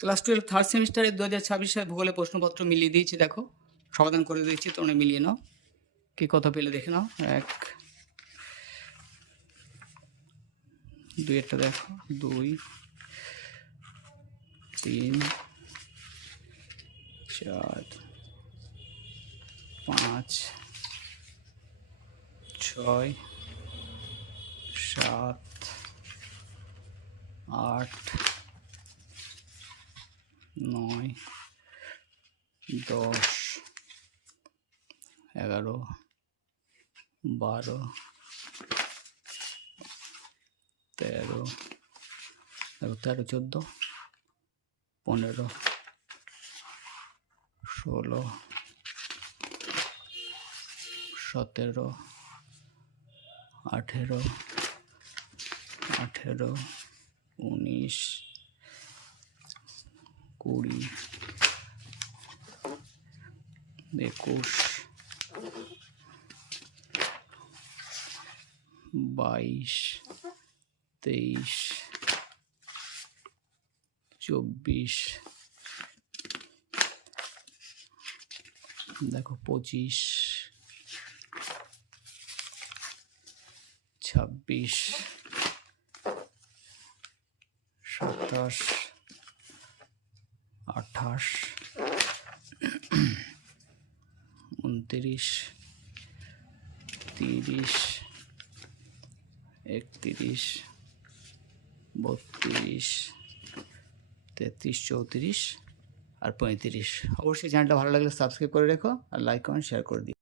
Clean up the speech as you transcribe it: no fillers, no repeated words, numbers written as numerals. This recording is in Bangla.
ক্লাস 12 থার্ড সেমিস্টারে 2026 সালে ভূগোলের প্রশ্নপত্র মিলিয়ে দিয়েছি, দেখো সমাধান করে দিয়েছি, তোমরা মিলিয়ে নাও কি কত পেলে দেখে নাও। 1 2 একটা দেখো, 2 3 4 5 6 7 8 9 10 11 12 13 13 14 15 16 17 18 19 20 21 22 23 24 দেখো 25 26 27 28 29 30 31 32 33 34 আর 35। অবশ্যই চ্যানেলটা ভালো লাগলে সাবস্ক্রাইব করে রেখো আর লাইক কমেন্ট শেয়ার করে দিও।